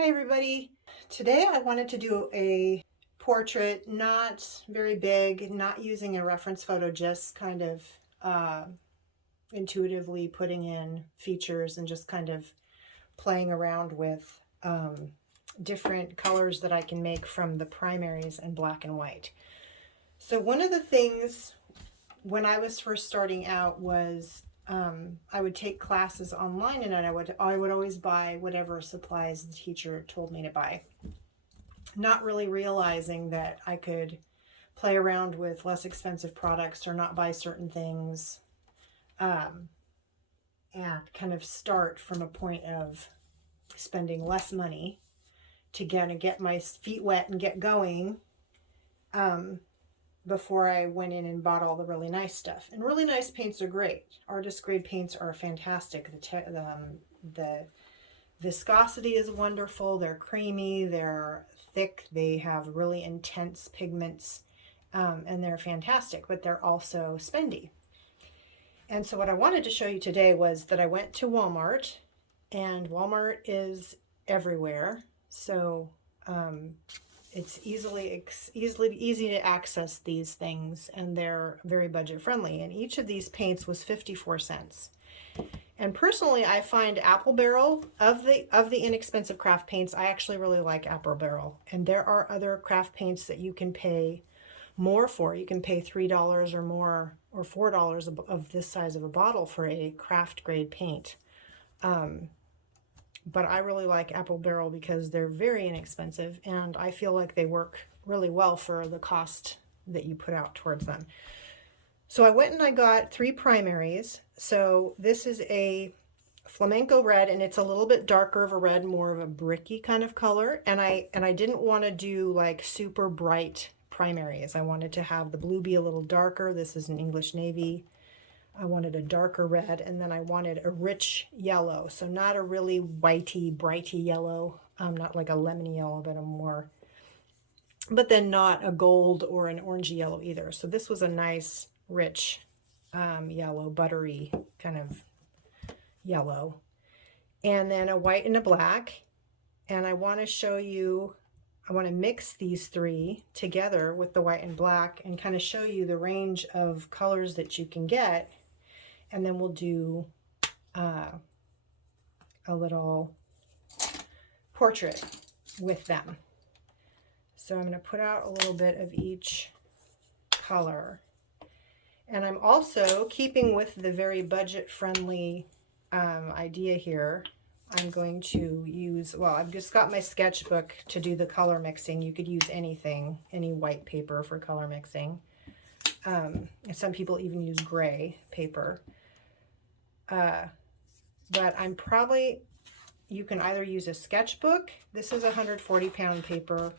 Hi everybody. Today I wanted to do a portrait, not very big, not using a reference photo, just kind of intuitively putting in features and just kind of playing around with different colors that I can make from the primaries and black and white. So one of the things when I was first starting out was I would take classes online, and I would always buy whatever supplies the teacher told me to buy, not really realizing that I could play around with less expensive products or not buy certain things, and kind of start from a point of spending less money to get my feet wet and get going, before I went in and bought all the really nice stuff. And really nice paints are great. Artist grade paints are fantastic. The viscosity is wonderful. They're creamy, they're thick, they have really intense pigments, and they're fantastic, but they're also spendy. And so what I wanted to show you today was that I went to Walmart, and Walmart is everywhere. So it's easy to access these things, and they're very budget friendly. And each of these paints was 54 cents. And personally, I find Apple Barrel, of the inexpensive craft paints, I actually really like Apple Barrel. And there are other craft paints that you can pay more for. You can pay $3 or more, or $4 of this size of a bottle for a craft grade paint. But I really like Apple Barrel because they're very inexpensive, and I feel like they work really well for the cost that you put out towards them. So I went and I got 3 primaries. So this is a flamenco red, and it's a little bit darker of a red, more of a bricky kind of color. And I didn't want to do like super bright primaries. I wanted to have the blue be a little darker. This is an English navy. I wanted a darker red, and then I wanted a rich yellow. So not a really whitey, brighty yellow, not like a lemony yellow, but then not a gold or an orangey yellow either. So this was a nice, rich yellow, buttery kind of yellow. And then a white and a black. And I want to show you, I want to mix these 3 together with the white and black and kind of show you the range of colors that you can get. And then we'll do a little portrait with them. So I'm going to put out a little bit of each color. And I'm also, keeping with the very budget-friendly idea here, I'm going to use, well, I've just got my sketchbook to do the color mixing. You could use anything, any white paper for color mixing. And some people even use gray paper. But I'm probably, you can either use a sketchbook. This is a 140-pound paper.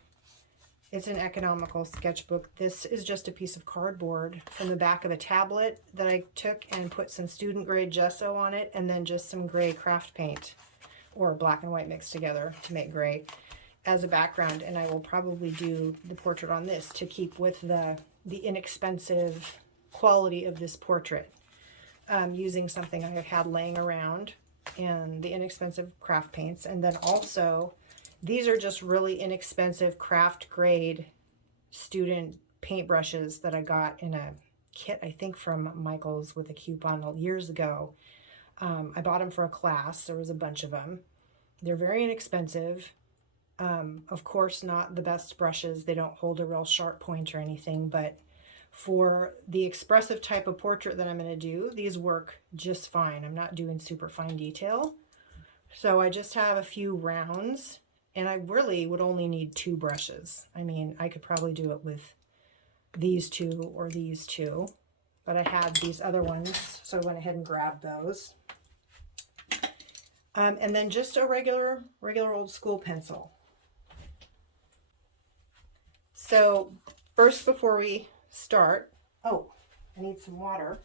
It's an economical sketchbook. This is just a piece of cardboard from the back of a tablet that I took and put some student grade gesso on it, and then just some gray craft paint or black and white mixed together to make gray as a background. And I will probably do the portrait on this to keep with the inexpensive quality of this portrait, using something I had laying around and the inexpensive craft paints. And then also, these are just really inexpensive craft grade student paintbrushes that I got in a kit, I think from Michael's with a coupon years ago. I bought them for a class. There was a bunch of them. They're very inexpensive. Of course, not the best brushes. They don't hold a real sharp point or anything, but for the expressive type of portrait that I'm going to do, these work just fine. I'm not doing super fine detail. So I just have a few rounds, and I really would only need 2 brushes. I mean, I could probably do it with these 2 or these 2, but I had these other ones, so I went ahead and grabbed those. And then just a regular old school pencil. So first, before we start, oh, I need some water.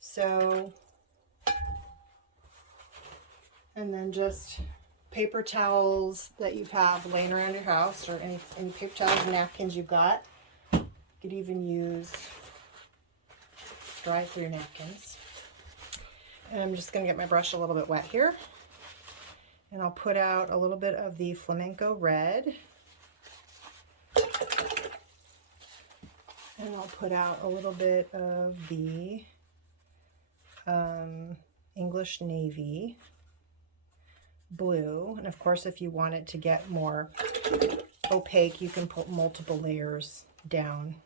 So, and then just paper towels that you have laying around your house, or any paper towels and napkins you've got. You could even use dry clear napkins. And I'm just going to get my brush a little bit wet here. And I'll put out a little bit of the flamenco red. And I'll put out a little bit of the English navy blue. And of course, if you want it to get more opaque, you can put multiple layers down.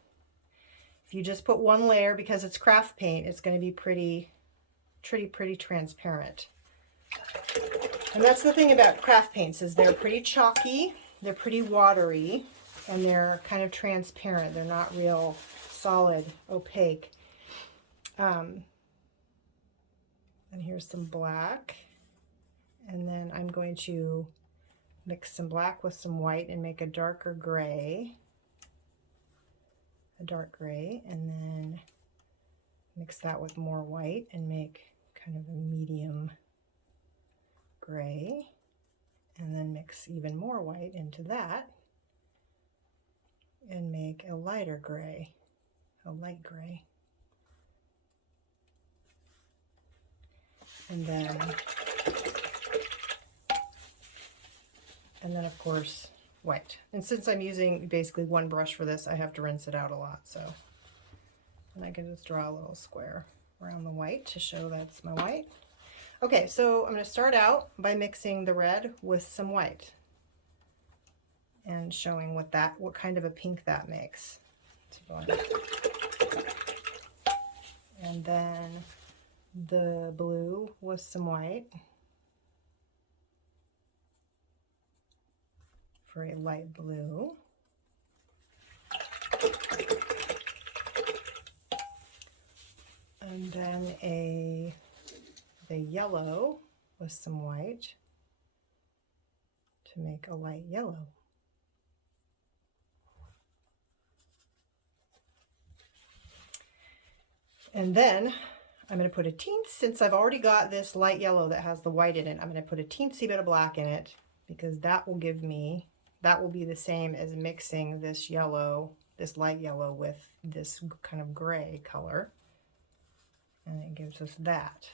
If you just put one layer, because it's craft paint, it's going to be pretty transparent. And that's the thing about craft paints, is they're pretty chalky, they're pretty watery, and they're kind of transparent. They're not real solid, opaque. And here's some black. And then I'm going to mix some black with some white and make a darker gray. A dark gray, and then mix that with more white and make kind of a medium gray, and then mix even more white into that and make a lighter gray, a light gray. And then of course white. And since I'm using basically one brush for this, I have to rinse it out a lot. So, and I can just draw a little square around the white to show that's my white. Okay, so I'm going to start out by mixing the red with some white and showing what kind of a pink that makes. And then the blue with some white for a light blue. And then the yellow with some white to make a light yellow. And then I'm going to put since I've already got this light yellow that has the white in it, I'm going to put a teensy bit of black in it, because that will be the same as mixing this yellow, this light yellow, with this kind of gray color. And it gives us that.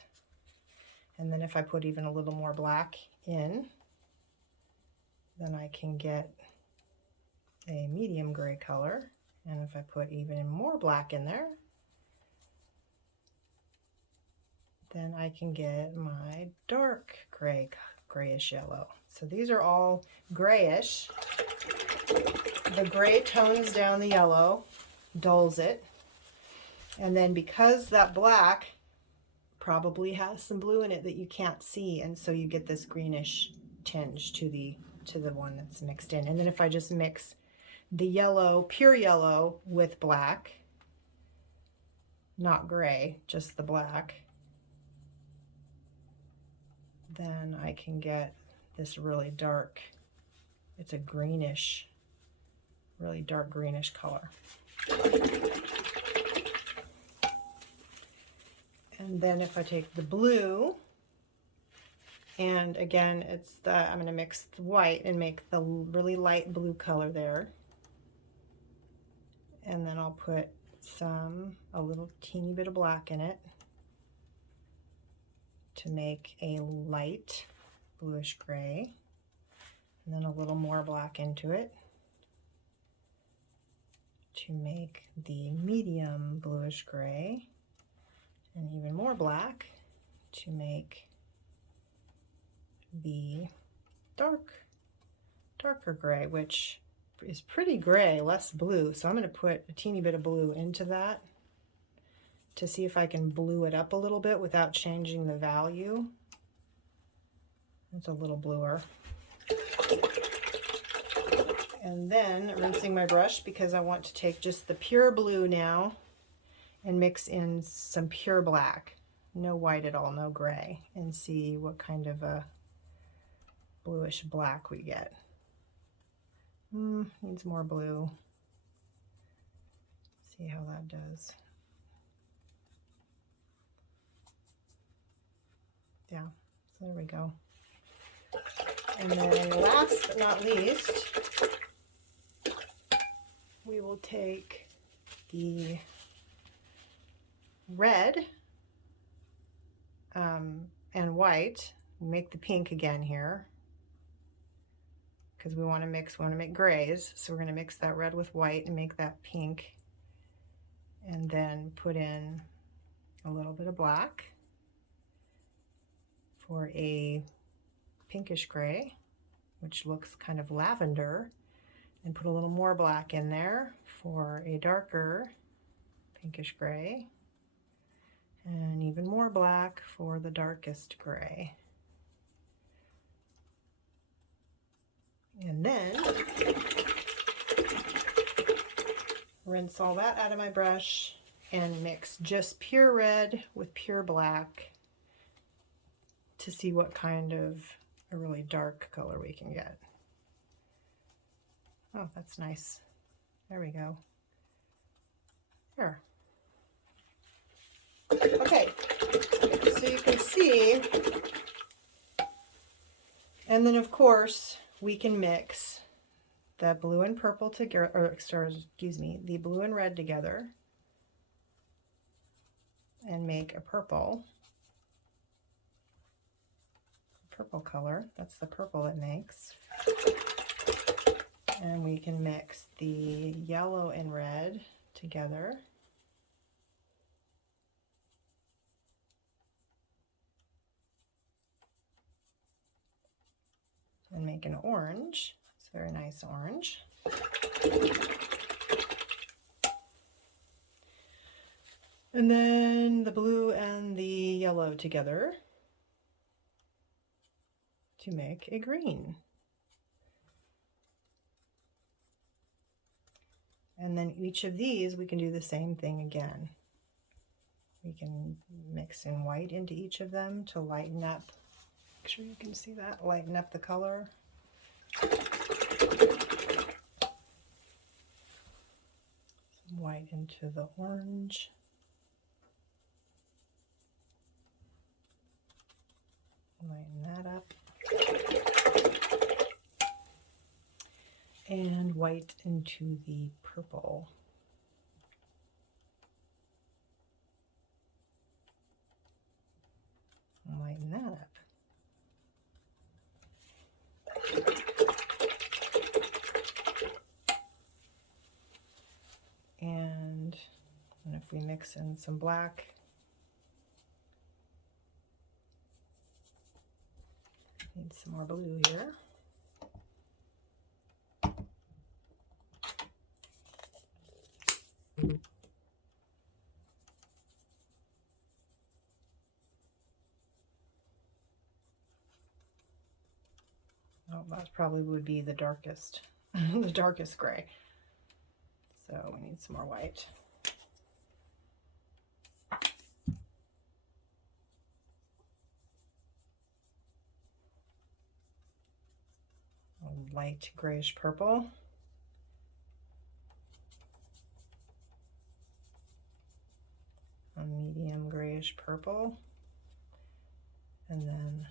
And then if I put even a little more black in, then I can get a medium gray color. And if I put even more black in there, then I can get my dark grayish yellow. So these are all grayish. The gray tones down the yellow, dulls it. And then because that black probably has some blue in it that you can't see, and so you get this greenish tinge to the one that's mixed in. And then if I just mix the yellow, pure yellow, with black, not gray, just the black, then I can get this really dark, it's a greenish, really dark greenish color. And then if I take the blue, and again, I'm going to mix the white and make the really light blue color there. And then I'll put a little teeny bit of black in it to make a light bluish gray. And then a little more black into it to make the medium bluish gray. And even more black to make the darker gray, which is pretty gray, less blue. So I'm going to put a teeny bit of blue into that to see if I can blue it up a little bit without changing the value. It's a little bluer. And then rinsing my brush, because I want to take just the pure blue now and mix in some pure black, no white at all, no gray, and see what kind of a bluish black we get. Needs more blue. See how that does. Yeah, so there we go. And then last but not least, we will take the red and white. Make the pink again here, because we want to make grays. So we're going to mix that red with white and make that pink, and then put in a little bit of black for a pinkish gray, which looks kind of lavender, and put a little more black in there for a darker pinkish gray, and even more black for the darkest gray. And then rinse all that out of my brush and mix just pure red with pure black to see what kind of a really dark color we can get. Oh, that's nice. There we go. There. Okay, so you can see, and then of course we can mix the blue and purple together, or excuse me, the blue and red together and make a purple color. That's the purple it makes. And we can mix the yellow and red together and make an orange. It's a very nice orange. And then the blue and the yellow together to make a green. And then each of these we can do the same thing again. We can mix in white into each of them to lighten up. Make sure you can see that, lighten up the color. Some white into the orange. Lighten that up. And white into the purple. And lighten that up. And if we mix in some black, need some more blue here. Oh, that probably would be the darkest, the darkest gray. So we need some more white. A light grayish purple. A medium grayish purple. And then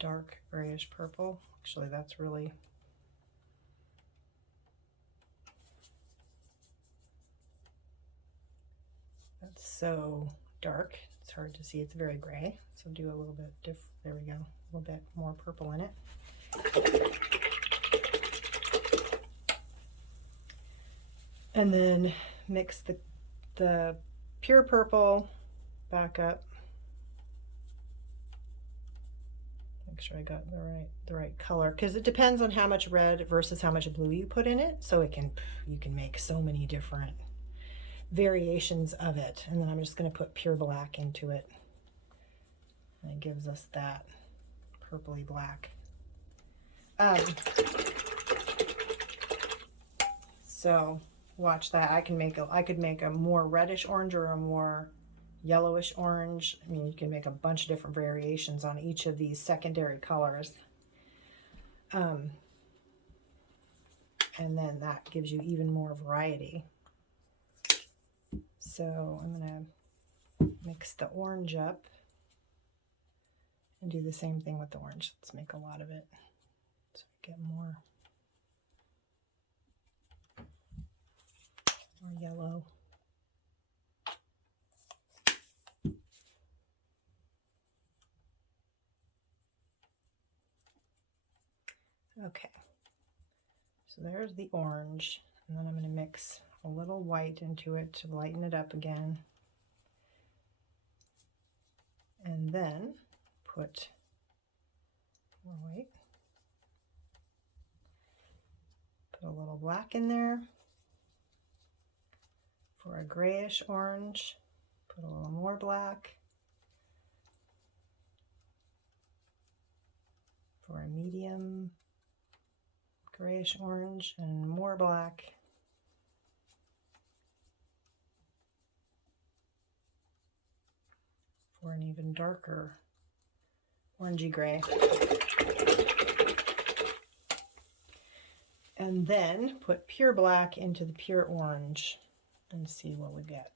dark grayish purple. Actually, that's so dark. It's hard to see. It's very gray. So do a little bit different. There we go. A little bit more purple in it. And then mix the pure purple back up. Make sure I got the right color, because it depends on how much red versus how much blue you put in it. So you can make so many different variations of it. And then I'm just going to put pure black into it. And it gives us that purpley black. So watch that. I could make a more reddish orange or a more yellowish orange. I mean, you can make a bunch of different variations on each of these secondary colors. And then that gives you even more variety. So I'm going to mix the orange up and do the same thing with the orange. Let's make a lot of it so we get more yellow. Okay, so there's the orange, and then I'm going to mix a little white into it to lighten it up again. And then put more white. Put a little black in there for a grayish orange. Put a little more black for a medium grayish orange, and more black for an even darker orangey gray. And then put pure black into the pure orange and see what we get.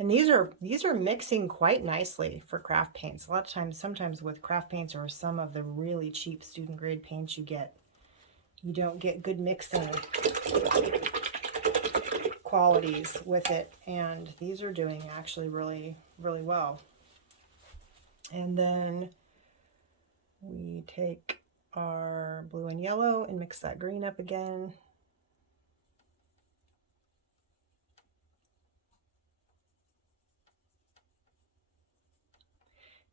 And these are mixing quite nicely for craft paints. A lot of times, sometimes with craft paints or some of the really cheap student grade paints you don't get good mixing qualities with it, and these are doing actually really, really well. And then we take our blue and yellow and mix that green up again.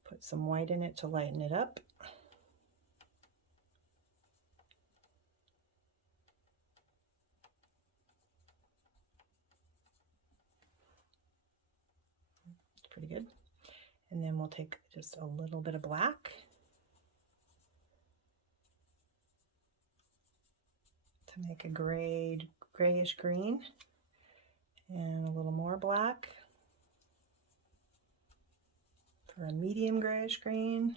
Put some white in it to lighten it up. It's pretty good. And then we'll take just a little bit of black to make a grayish green, and a little more black for a medium grayish green,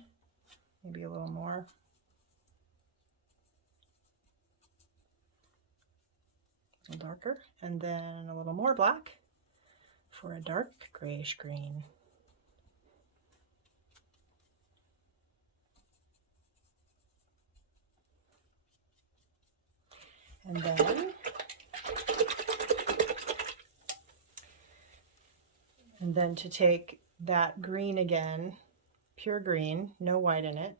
maybe a little more. A little darker, and then a little more black for a dark grayish green. And then to take that green again, pure green, no white in it,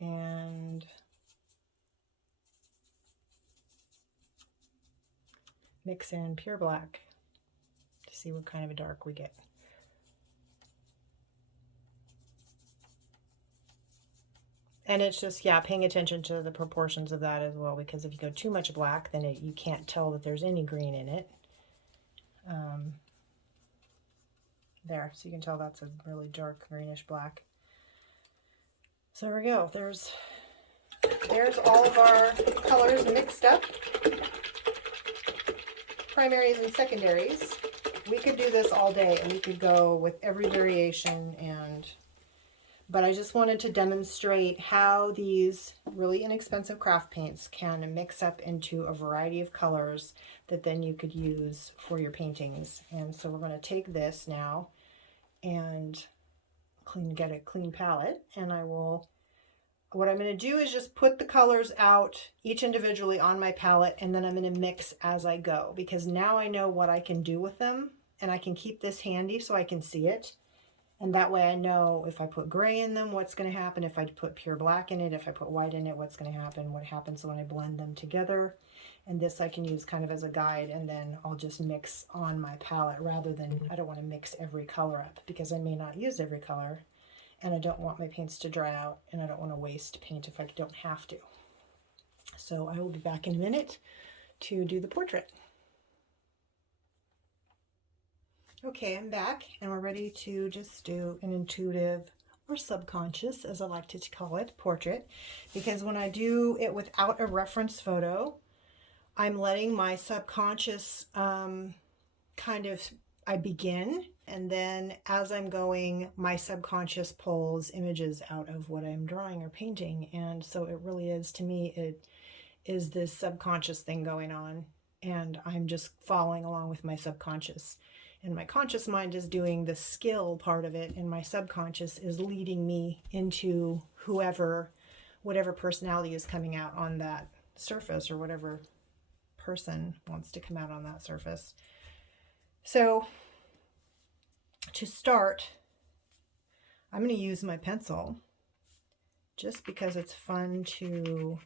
and mix in pure black to see what kind of a dark we get. And it's just, yeah, paying attention to the proportions of that as well, because if you go too much black, then you can't tell that there's any green in it. There, so you can tell that's a really dark greenish black. So there we go. There's all of our colors mixed up. Primaries and secondaries. We could do this all day, and we could go with every variation, but I just wanted to demonstrate how these really inexpensive craft paints can mix up into a variety of colors that then you could use for your paintings. And so we're going to take this now and get a clean palette, and what I'm going to do is just put the colors out each individually on my palette, and then I'm going to mix as I go, because now I know what I can do with them, and I can keep this handy so I can see it. And that way I know if I put gray in them, what's going to happen. If I put pure black in it, if I put white in it, what's going to happen, what happens when I blend them together. And this I can use kind of as a guide, and then I'll just mix on my palette rather than, I don't want to mix every color up because I may not use every color, and I don't want my paints to dry out, and I don't want to waste paint if I don't have to. So I will be back in a minute to do the portrait. Okay, I'm back, and we're ready to just do an intuitive or subconscious, as I like to call it, portrait, because when I do it without a reference photo, I'm letting my subconscious I begin, and then as I'm going, my subconscious pulls images out of what I'm drawing or painting. And so it really is, to me, it is this subconscious thing going on, and I'm just following along with my subconscious. And my conscious mind is doing the skill part of it, and my subconscious is leading me into whatever personality is coming out on that surface, or whatever person wants to come out on that surface. So to start, I'm going to use my pencil just because it's fun to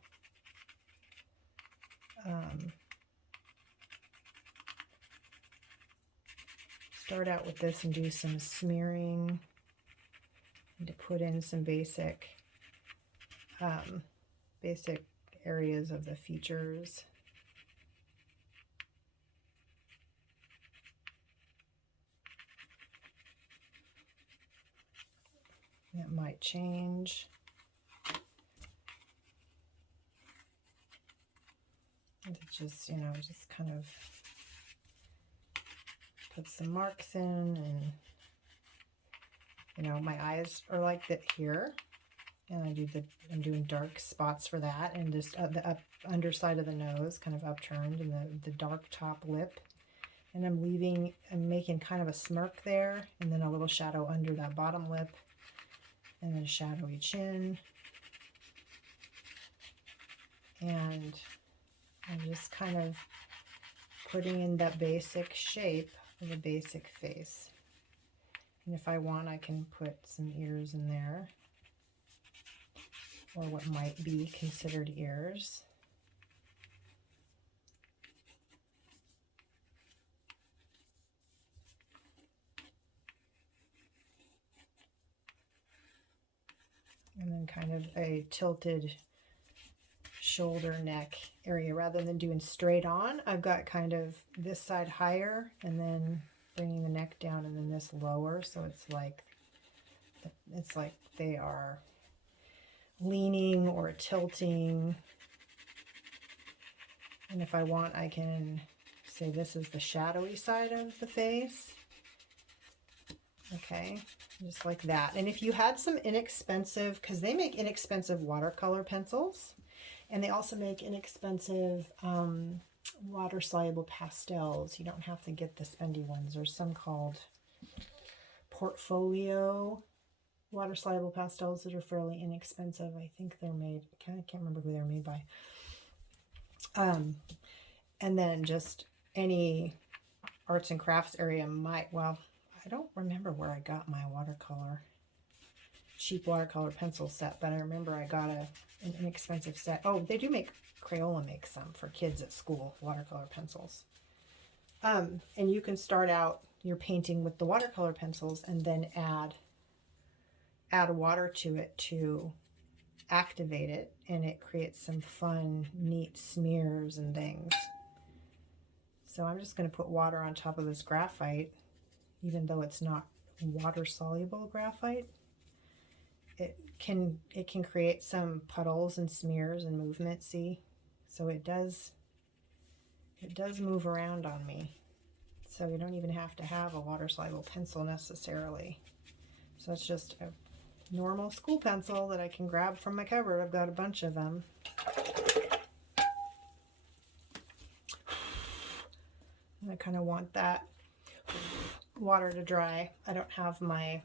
start out with this and do some smearing and to put in some basic areas of the features. It might change. And it just, you know, just kind of put some marks in, and you know, my eyes are like that here, and I'm doing dark spots for that, and just the underside of the nose kind of upturned, and the dark top lip, and I'm making kind of a smirk there, and then a little shadow under that bottom lip, and then a shadowy chin, and I'm just kind of putting in that basic shape of a basic face. And if I want, I can put some ears in there, or what might be considered ears. And then kind of a tilted shoulder neck area. Rather than doing straight on, I've got kind of this side higher and then bringing the neck down, and then this lower, so it's like they are leaning or tilting. And if I want, I can say this is the shadowy side of the face. Okay, just like that. And if you had some inexpensive, because they make inexpensive watercolor pencils, and they also make inexpensive water-soluble pastels. You don't have to get the spendy ones. There's some called portfolio water-soluble pastels that are fairly inexpensive. I think they're made, I can't remember who they're made by. And then just any arts and crafts area might, well, I don't remember where I got my cheap watercolor pencil set, but I remember I got an inexpensive set. Oh, they do make, Crayola makes some for kids at school, watercolor pencils. And you can start out your painting with the watercolor pencils and then add water to it to activate it, and it creates some fun, neat smears and things. So I'm just going to put water on top of this graphite, even though it's not water-soluble graphite. It can create some puddles and smears and movement, see? So it does move around on me. So you don't even have to have a water-soluble pencil necessarily. So it's just a normal school pencil that I can grab from my cupboard. I've got a bunch of them. And I kind of want that water to dry. I don't have my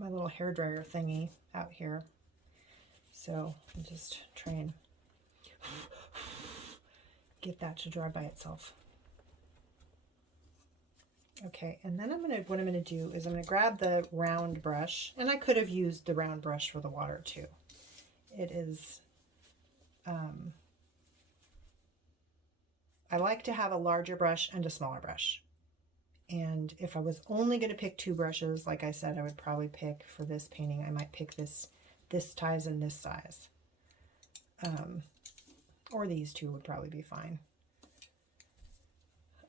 little hair dryer thingy out here, so I'm just trying to get that to dry by itself. Okay, and then what I'm gonna do is I'm gonna grab the round brush, and I could have used the round brush for the water too. It is I like to have a larger brush and a smaller brush. And if I was only going to pick two brushes, like I said, I would probably pick, for this painting, I might pick this size and this size. Or these two would probably be fine.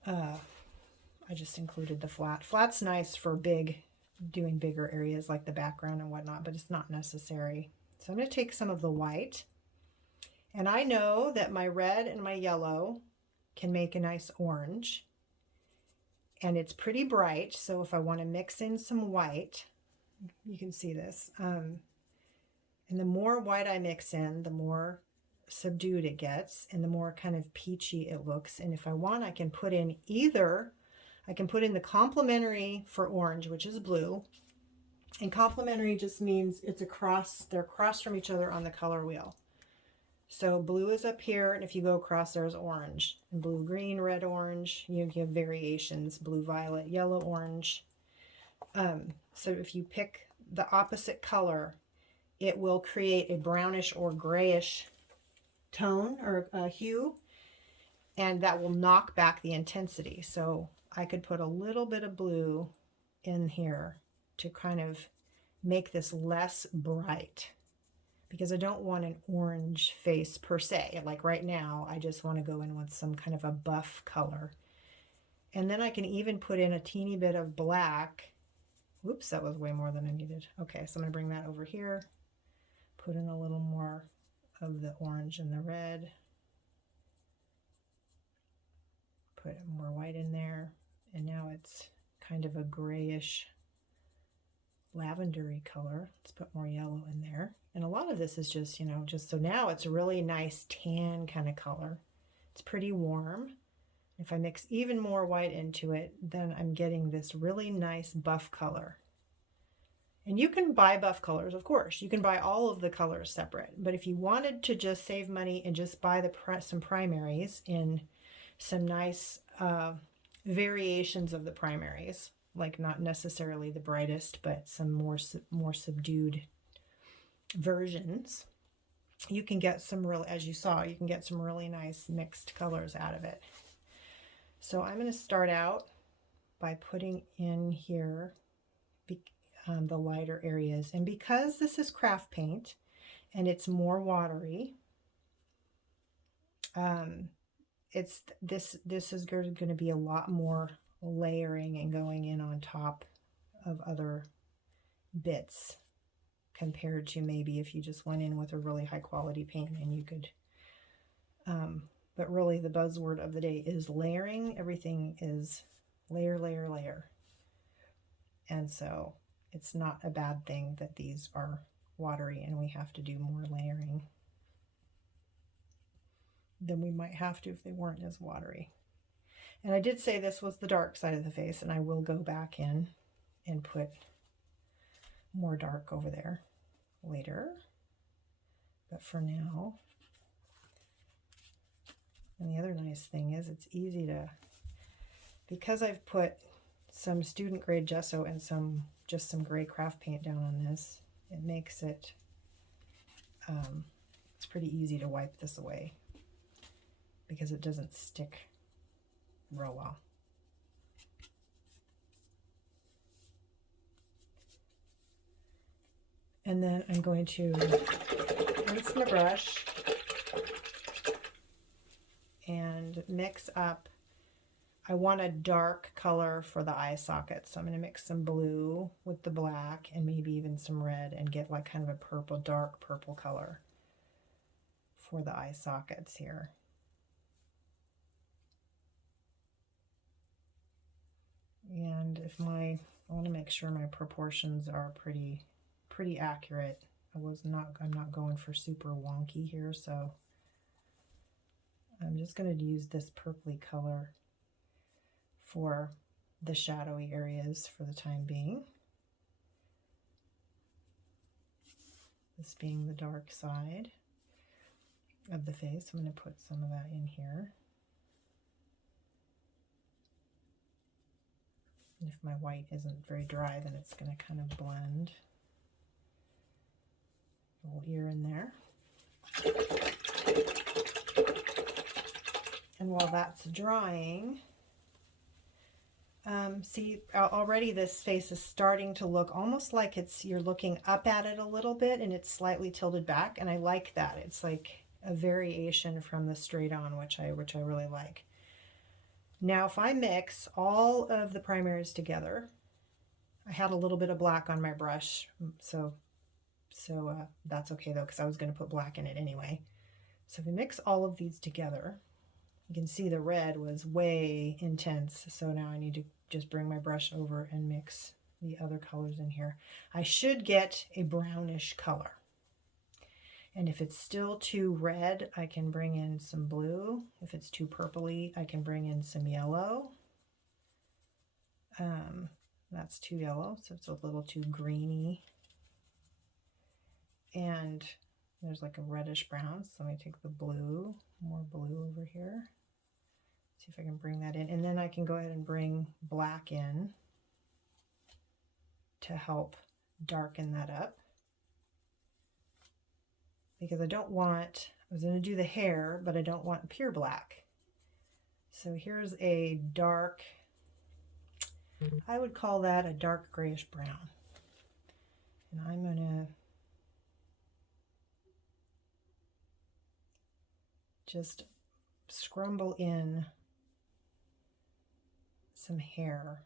I just included the flat. Flat's nice for doing bigger areas like the background and whatnot, but it's not necessary. So I'm going to take some of the white. And I know that my red and my yellow can make a nice orange. And it's pretty bright, so if I want to mix in some white, you can see this. And the more white I mix in, the more subdued it gets, and the more kind of peachy it looks. And if I want, I can put in the complementary for orange, which is blue. And complementary just means they're across from each other on the color wheel. So blue is up here, and if you go across, there's orange. And blue, green, red, orange. You have variations, blue, violet, yellow, orange. So if you pick the opposite color, it will create a brownish or grayish tone or hue, and that will knock back the intensity. So I could put a little bit of blue in here to kind of make this less bright, because I don't want an orange face per se. Like right now, I just want to go in with some kind of a buff color. And then I can even put in a teeny bit of black. Whoops, that was way more than I needed. Okay, so I'm going to bring that over here, put in a little more of the orange and the red, put more white in there, and now it's kind of a grayish lavendery color. Let's put more yellow in there. And a lot of this is just, you know, just so now it's a really nice tan kind of color. It's pretty warm. If I mix even more white into it, then I'm getting this really nice buff color. And you can buy buff colors, of course. You can buy all of the colors separate. But if you wanted to just save money and just buy some primaries in some nice variations of the primaries, like not necessarily the brightest, but some more subdued versions, you can get some real, as you saw, you can get some really nice mixed colors out of it. So I'm going to start out by putting in here the lighter areas. And because this is craft paint and it's more watery, this is going to be a lot more layering and going in on top of other bits compared to maybe if you just went in with a really high quality paint and you could, but really the buzzword of the day is layering. Everything is layer, layer, layer. And so it's not a bad thing that these are watery and we have to do more layering than we might have to if they weren't as watery. And I did say this was the dark side of the face, and I will go back in and put more dark over there later. But for now, and the other nice thing is it's easy to, because I've put some student grade gesso and just some gray craft paint down on this, it makes it, it's pretty easy to wipe this away because it doesn't stick real well. And then I'm going to rinse my brush and mix up. I want a dark color for the eye sockets, so I'm going to mix some blue with the black and maybe even some red and get like kind of a purple, dark purple color for the eye sockets here. And I want to make sure my proportions are pretty accurate. I'm not going for super wonky here, so I'm just going to use this purpley color for the shadowy areas for the time being. This being the dark side of the face, I'm going to put some of that in here. And if my white isn't very dry, then it's going to kind of blend. A little ear in there. And while that's drying, see, already this face is starting to look almost like you're looking up at it a little bit and it's slightly tilted back, and I like that. It's like a variation from the straight on, which I really like. Now if I mix all of the primaries together, I had a little bit of black on my brush, so that's okay though, because I was going to put black in it anyway. So if we mix all of these together, you can see the red was way intense, so now I need to just bring my brush over and mix the other colors in here. I should get a brownish color. And if it's still too red, I can bring in some blue. If it's too purpley, I can bring in some yellow. That's too yellow, so it's a little too greeny. And there's like a reddish brown, so let me take the blue, more blue over here. See if I can bring that in. And then I can go ahead and bring black in. to help darken that up. Because I was going to do the hair, but I don't want pure black. So here's a dark, I would call that a dark grayish brown. And I'm going to just scrumble in some hair.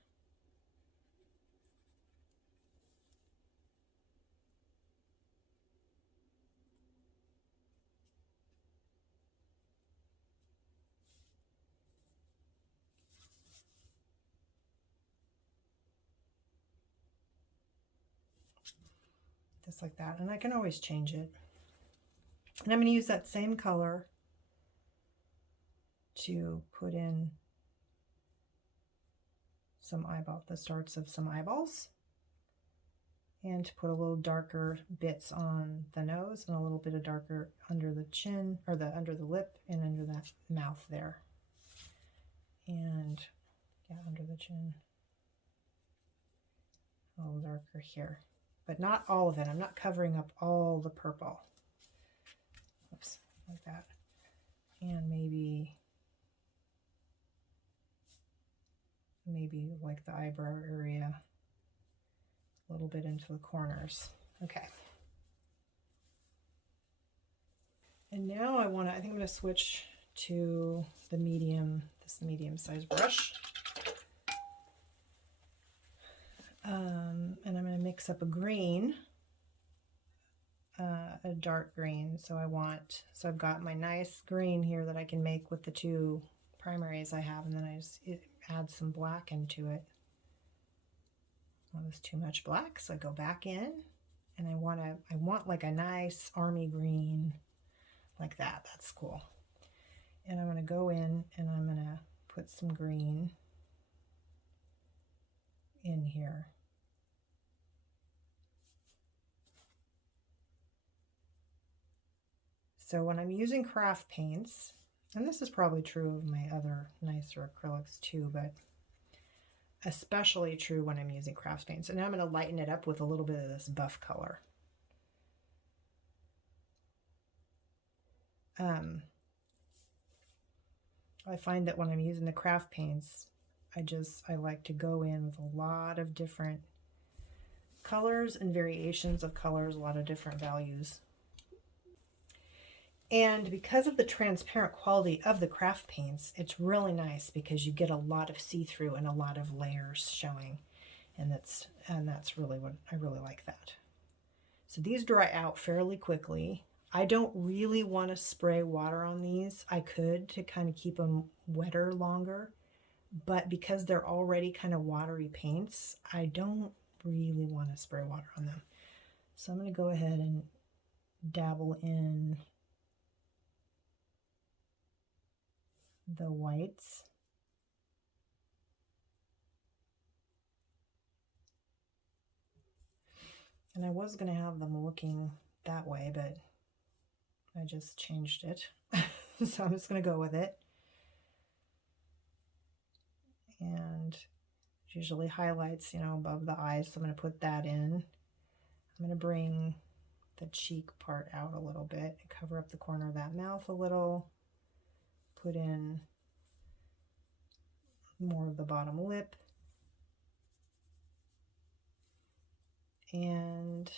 Just like that. And I can always change it. And I'm going to use that same color to put in some the starts of some eyeballs, and to put a little darker bits on the nose and a little bit of darker under the chin, or under the lip and under that mouth there. And yeah, under the chin. A little darker here, but not all of it. I'm not covering up all the purple. Oops, like that. And maybe like the eyebrow area, a little bit into the corners. Okay. And now I think I'm going to switch to this medium-sized brush. And I'm going to mix up a green, a dark green. So I've got my nice green here that I can make with the two primaries I have, and then I just add some black into it. That was too much black, so I go back in, and I want like a nice army green, like that. That's cool. And I'm going to go in and I'm going to put some green in here. So when I'm using craft paints, and this is probably true of my other nicer acrylics too, but especially true when I'm using craft paints. And now I'm going to lighten it up with a little bit of this buff color. I find that when I'm using the craft paints, I like to go in with a lot of different colors and variations of colors, a lot of different values. And because of the transparent quality of the craft paints, it's really nice because you get a lot of see-through and a lot of layers showing. And that's really what I really like that. So these dry out fairly quickly. I don't really want to spray water on these. I could, to kind of keep them wetter longer, but because they're already kind of watery paints, I don't really want to spray water on them. So I'm going to go ahead and dabble in the whites. And I was going to have them looking that way, but I just changed it. So I'm just going to go with it. And it usually highlights, above the eyes. So I'm going to put that in. I'm going to bring the cheek part out a little bit and cover up the corner of that mouth a little. Put in more of the bottom lip. And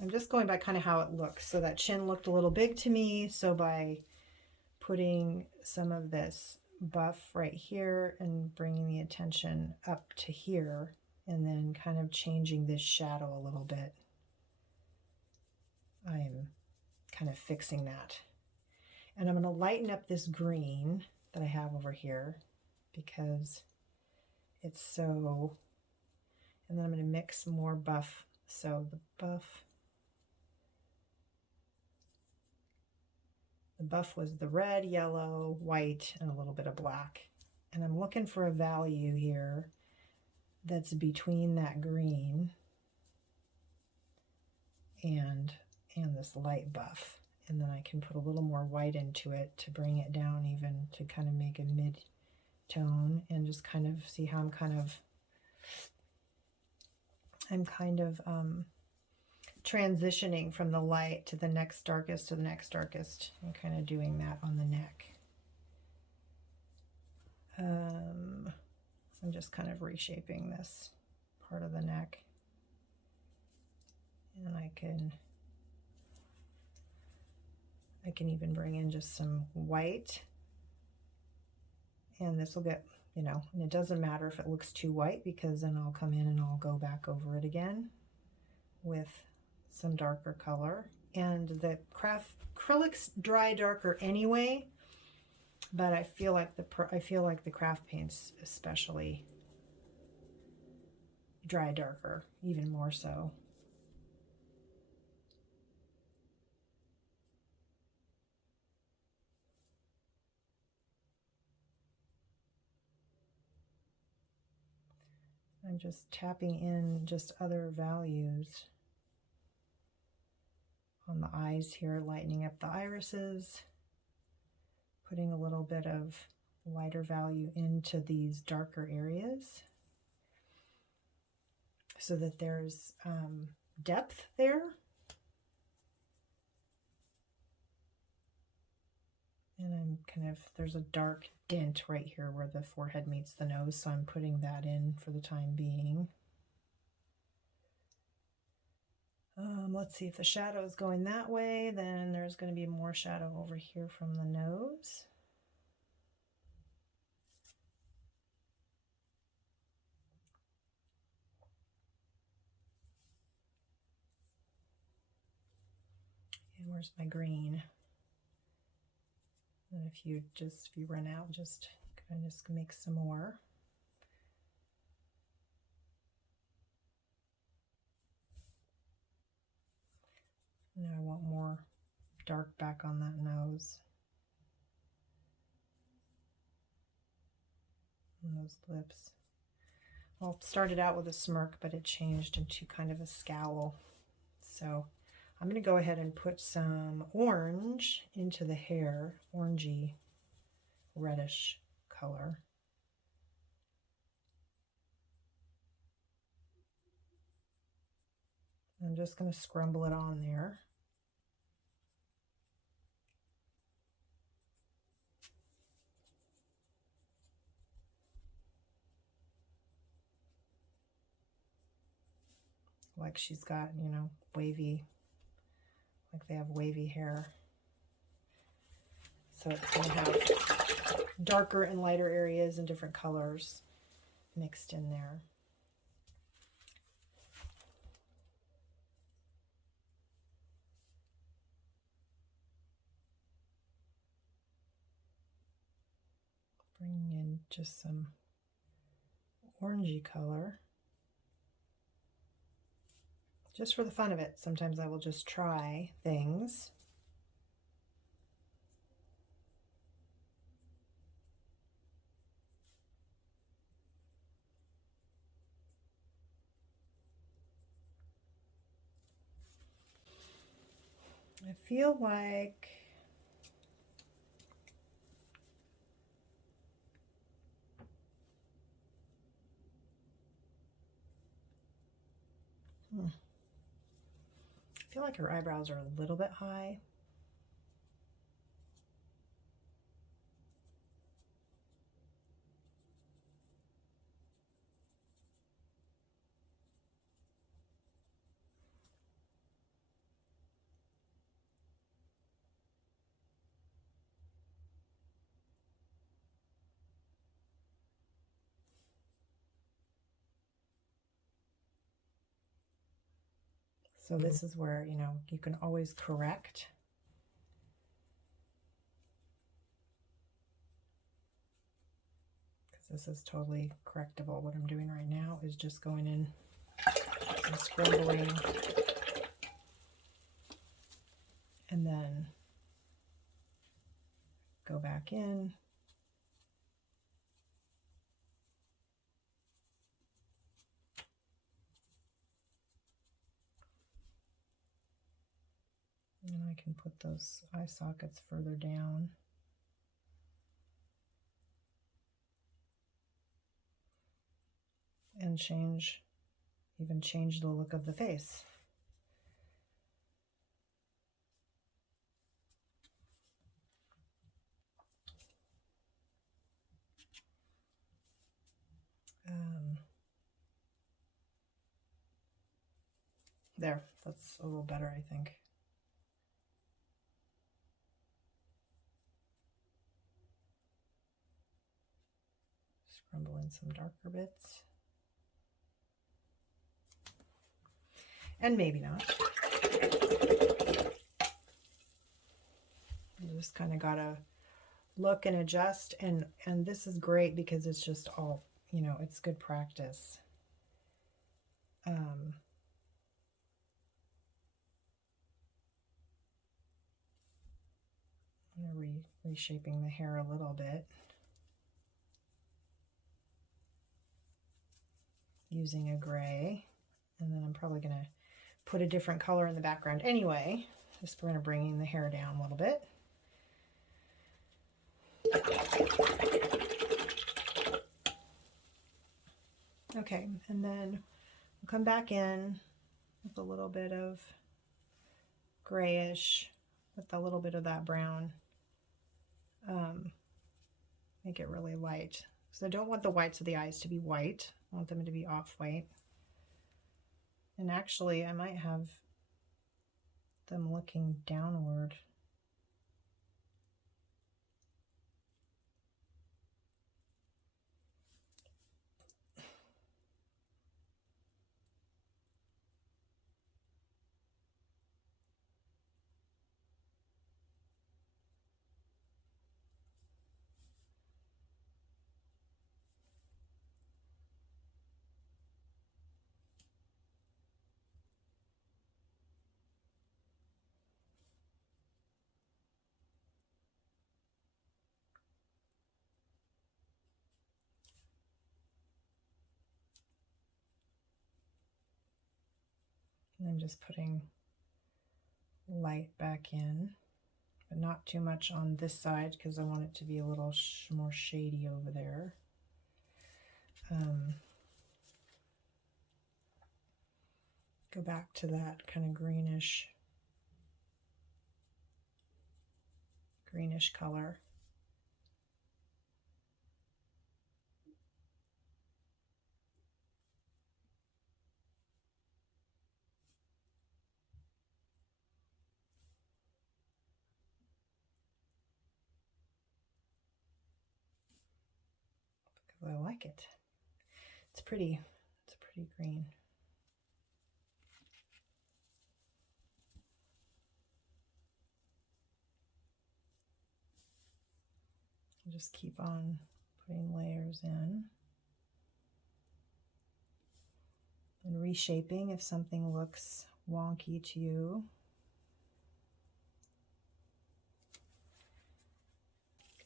I'm just going by kind of how it looks. So that chin looked a little big to me. So by putting some of this buff right here and bringing the attention up to here, and then kind of changing this shadow a little bit, I'm kind of fixing that. And I'm going to lighten up this green that I have over here because it's so, and then I'm going to mix more buff. So the buff was the red, yellow, white, and a little bit of black. And I'm looking for a value here that's between that green and this light buff. and then I can put a little more white into it to bring it down even, to kind of make a mid-tone, and just kind of see how I'm kind of transitioning from the light to the next darkest to the next darkest, and kind of doing that on the neck. I'm just kind of reshaping this part of the neck, and I can even bring in just some white, and this will get, you know, and it doesn't matter if it looks too white, because then I'll come in and I'll go back over it again with some darker color. And the acrylics dry darker anyway, but I feel like the craft paints especially dry darker, even more so. I'm just tapping in just other values on the eyes here, lightening up the irises, putting a little bit of lighter value into these darker areas so that there's depth there. And I'm there's a dark dent right here where the forehead meets the nose, so I'm putting that in for the time being. Let's see, if the shadow is going that way, then there's going to be more shadow over here from the nose. And where's my green? And if you run out, just kind of just make some more. Now I want more dark back on that nose and those lips. Well, it started out with a smirk, but it changed into kind of a scowl. So I'm going to go ahead and put some orange into the hair, orangey, reddish color. I'm just going to scrumble it on there. Like she's got, you know, wavy, like they have wavy hair. So it's going to have darker and lighter areas and different colors mixed in there. Bringing in just some orangey color. Just for the fun of it. Sometimes I will just try things. I feel like her eyebrows are a little bit high. So this is where, you know, you can always correct. Because this is totally correctable. What I'm doing right now is just going in and scribbling. And then go back in. And I can put those eye sockets further down. And even change the look of the face. There, that's a little better, I think. Scrumble in some darker bits. And maybe not. You just kind of gotta look and adjust, and this is great because it's just all, you know, it's good practice. I'm reshaping the hair a little bit. Using a gray, and then I'm probably going to put a different color in the background anyway. Just we're going to bring the hair down a little bit. Okay, and then we'll come back in with a little bit of grayish, with a little bit of that brown. Make it really light. So I don't want the whites of the eyes to be white. I want them to be off-white. And actually, I might have them looking downward. And I'm just putting light back in, but not too much on this side because I want it to be a little more shady over there. Go back to that kind of greenish color. Because I like it. It's pretty. It's a pretty green. Just keep on putting layers in and reshaping if something looks wonky to you.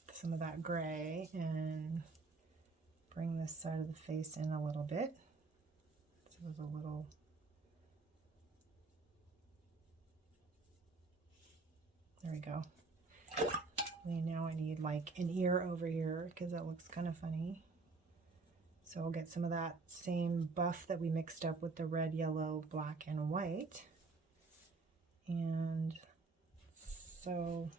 Get some of that gray and bring this side of the face in a little bit. So it was a little. There we go. And now I need like an ear over here because that looks kind of funny. So I'll get some of that same buff that we mixed up with the red, yellow, black, and white. And so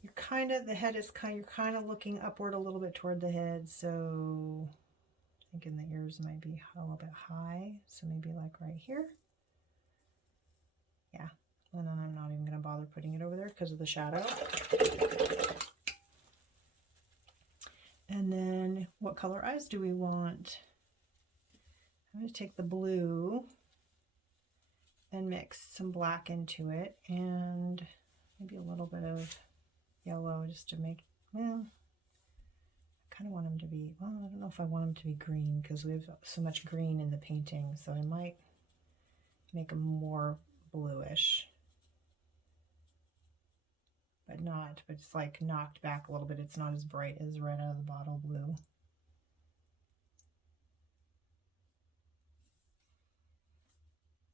you're kind of, the head is kind, you're kind of looking upward a little bit toward the head. So thinking the ears might be a little bit high. So maybe like right here. Yeah. And then I'm not even going to bother putting it over there because of the shadow. And then what color eyes do we want? I'm going to take the blue and mix some black into it and maybe a little bit of yellow just to make, well, I kind of want them to be, well, I don't know if I want them to be green because we have so much green in the painting. So I might make them more bluish. But it's like knocked back a little bit. It's not as bright as red out of the bottle blue.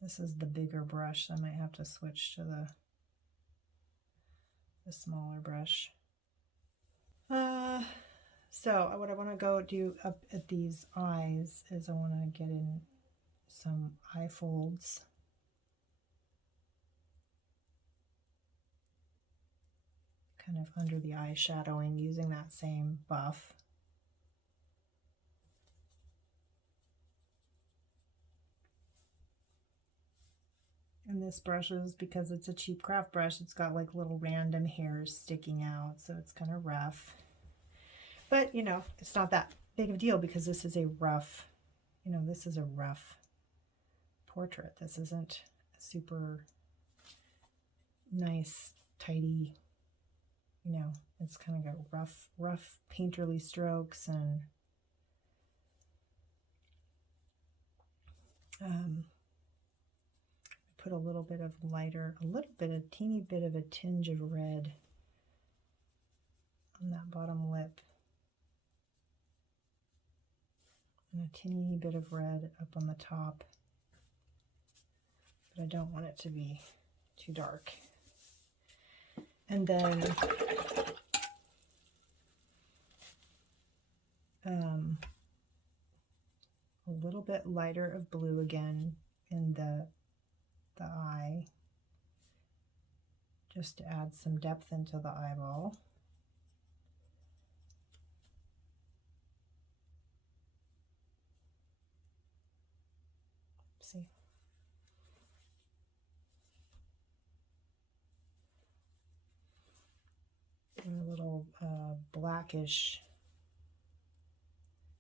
This is the bigger brush. I might have to switch to the a smaller brush. So what I want to go do up at these eyes is I want to get in some eye folds. Kind of under the eye shadowing using that same buff. And this brush is, because it's a cheap craft brush, it's got like little random hairs sticking out, so it's kind of rough. But, you know, it's not that big of a deal because this is a rough, you know, this is a rough portrait. This isn't a super nice, tidy, you know, it's kind of got rough painterly strokes and put a little bit of lighter, a teeny bit of a tinge of red on that bottom lip. And a teeny bit of red up on the top. But I don't want it to be too dark. And then a little bit lighter of blue again in the eye, just to add some depth into the eyeball. See? And a little blackish.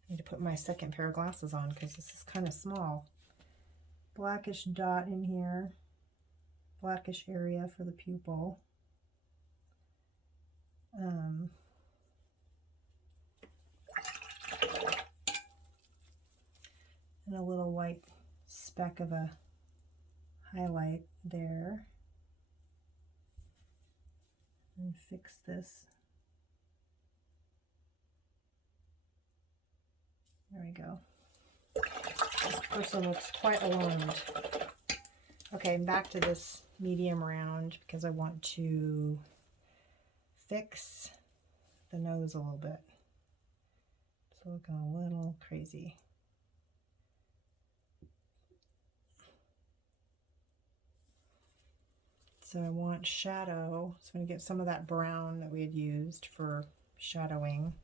I need to put my second pair of glasses on because this is kind of small. Blackish dot in here, blackish area for the pupil. And a little white speck of a highlight there. And fix this. There we go. This person looks quite alarmed. Okay, back to this medium round because I want to fix the nose a little bit. It's looking a little crazy. So I want shadow, so I'm going to get some of that brown that we had used for shadowing,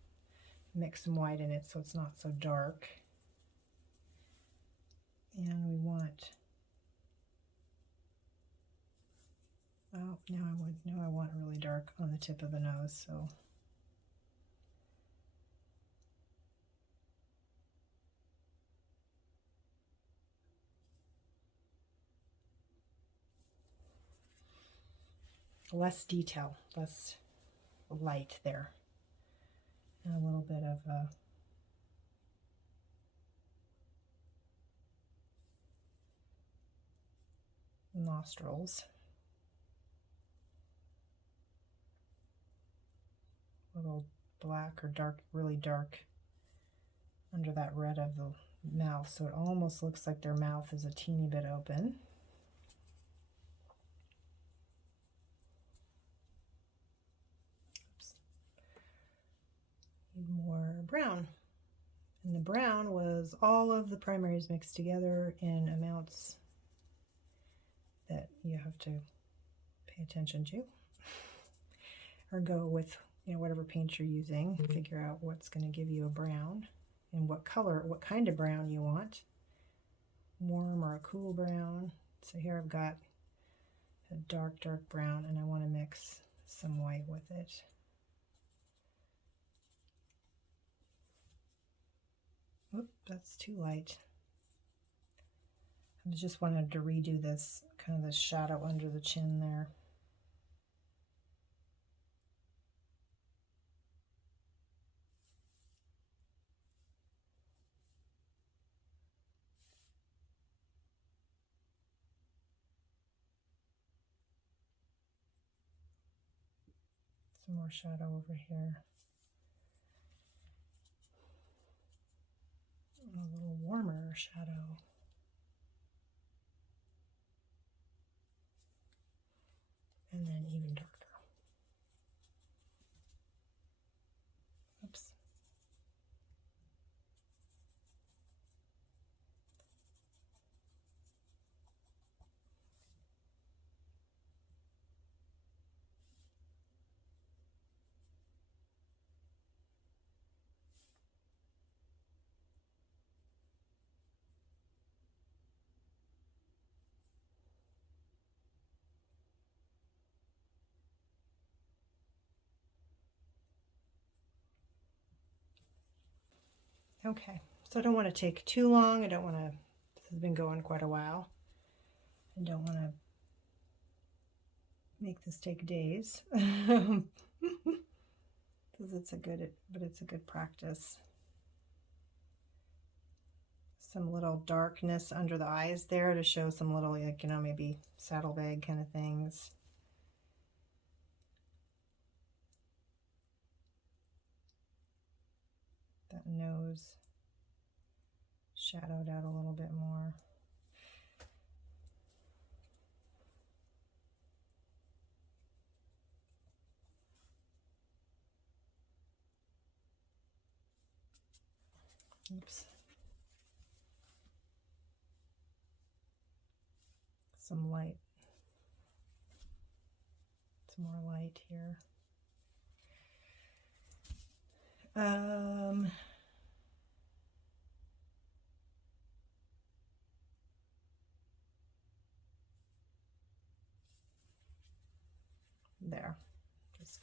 mix some white in it so it's not so dark. And we want, oh, now I want really dark on the tip of the nose, so. Less detail, less light there. And a little bit of nostrils. A little black or dark, really dark under that red of the mouth, so it almost looks like their mouth is a teeny bit open. Need more brown. And the brown was all of the primaries mixed together in amounts that you have to pay attention to. Or go with, you know, whatever paint you're using, figure out what's going to give you a brown and what color, what kind of brown you want. Warm or a cool brown. So here I've got a dark brown and I want to mix some white with it. Oop, that's too light. I just wanted to redo this, kind of this shadow under the chin there. Some more shadow over here. A little warmer shadow. And then even darker. Okay, so I don't want to take too long. I don't want to, this has been going quite a while. I don't want to make this take days. Because it's a good practice. Some little darkness under the eyes there to show some little, like, you know, maybe saddlebag kind of things. That nose shadowed out a little bit more. Oops. Some light. Some more light here. There. Just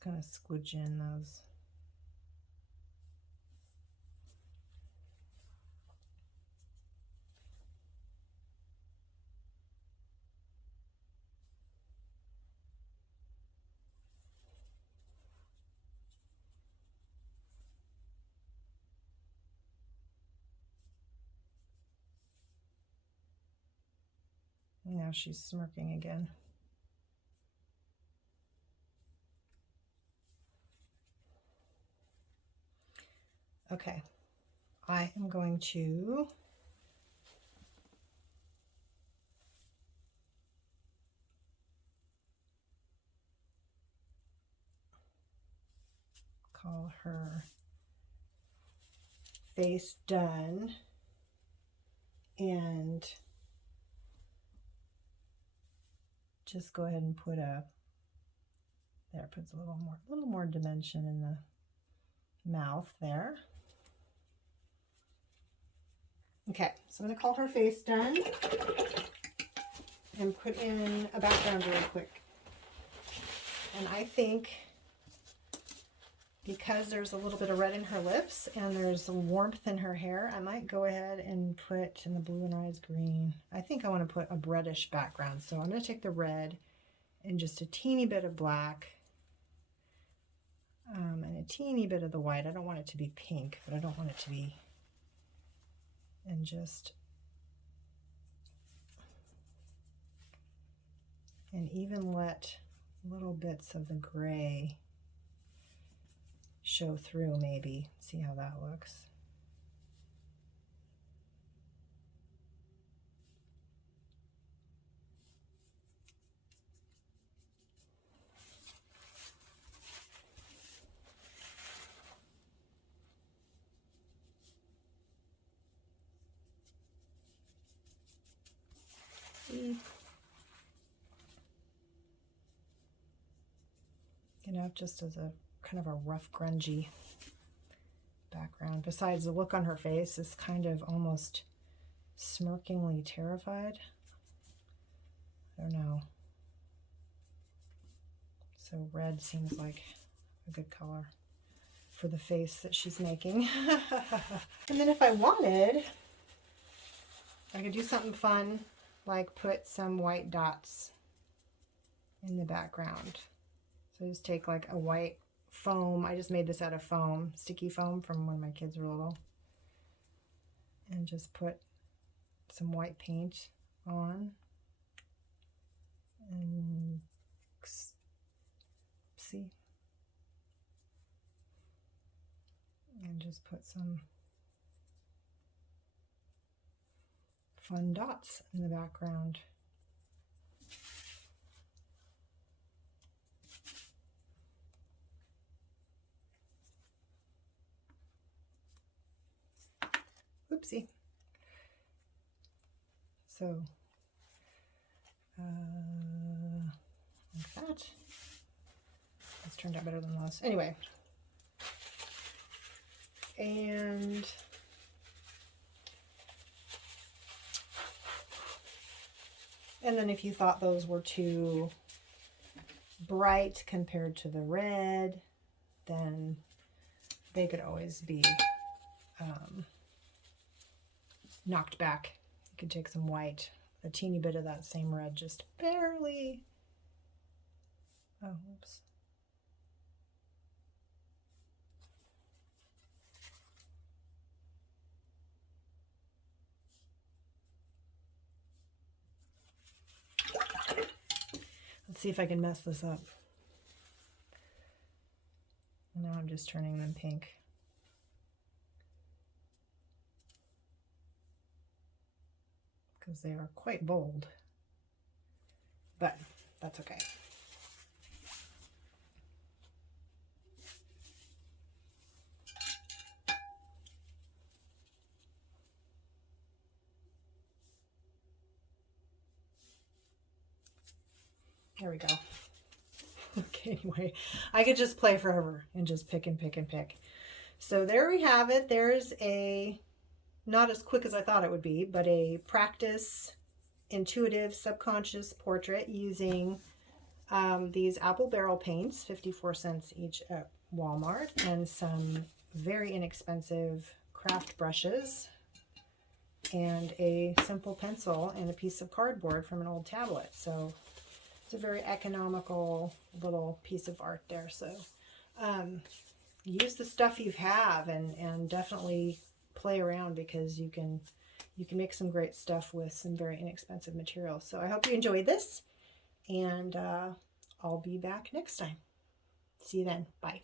kind of squidge in those. Now she's smirking again. Okay, I am going to call her face done, and just go ahead and put a, there, puts a little more dimension in the mouth there. Okay, so I'm going to call her face done and put in a background really quick. And I think because there's a little bit of red in her lips and there's some warmth in her hair, I might go ahead and put in the blue in her eyes green. I think I want to put a reddish background. So I'm going to take the red and just a teeny bit of black and a teeny bit of the white. I don't want it to be pink, but I don't want it to be, and just, and even let little bits of the gray show through, maybe. See how that looks. See? You know, just as a kind of a rough, grungy background. Besides, the look on her face is kind of almost smirkingly terrified. I don't know. So red seems like a good color for the face that she's making. And then if I wanted, I could do something fun, like put some white dots in the background. So I just take like a white foam. I just made this out of foam, sticky foam from when my kids were little. And just put some white paint on. And see? And just put some fun dots in the background. Oopsie. So, like that. This turned out better than those. Anyway. And then if you thought those were too bright compared to the red, then they could always be knocked back. You could take some white, a teeny bit of that same red, just barely. Oh, oops. Let's see if I can mess this up. Now I'm just turning them pink. Because they are quite bold. But that's okay. There we go. Okay, anyway, I could just play forever and just pick and pick and pick. So there we have it. There's a, not as quick as I thought it would be, but a practice intuitive subconscious portrait using these apple barrel paints, 54 cents each at Walmart, and some very inexpensive craft brushes and a simple pencil and a piece of cardboard from an old tablet. So it's a very economical little piece of art there. So use the stuff you have and definitely play around, because you can make some great stuff with some very inexpensive materials. So I hope you enjoyed this, and I'll be back next time. See you then. Bye.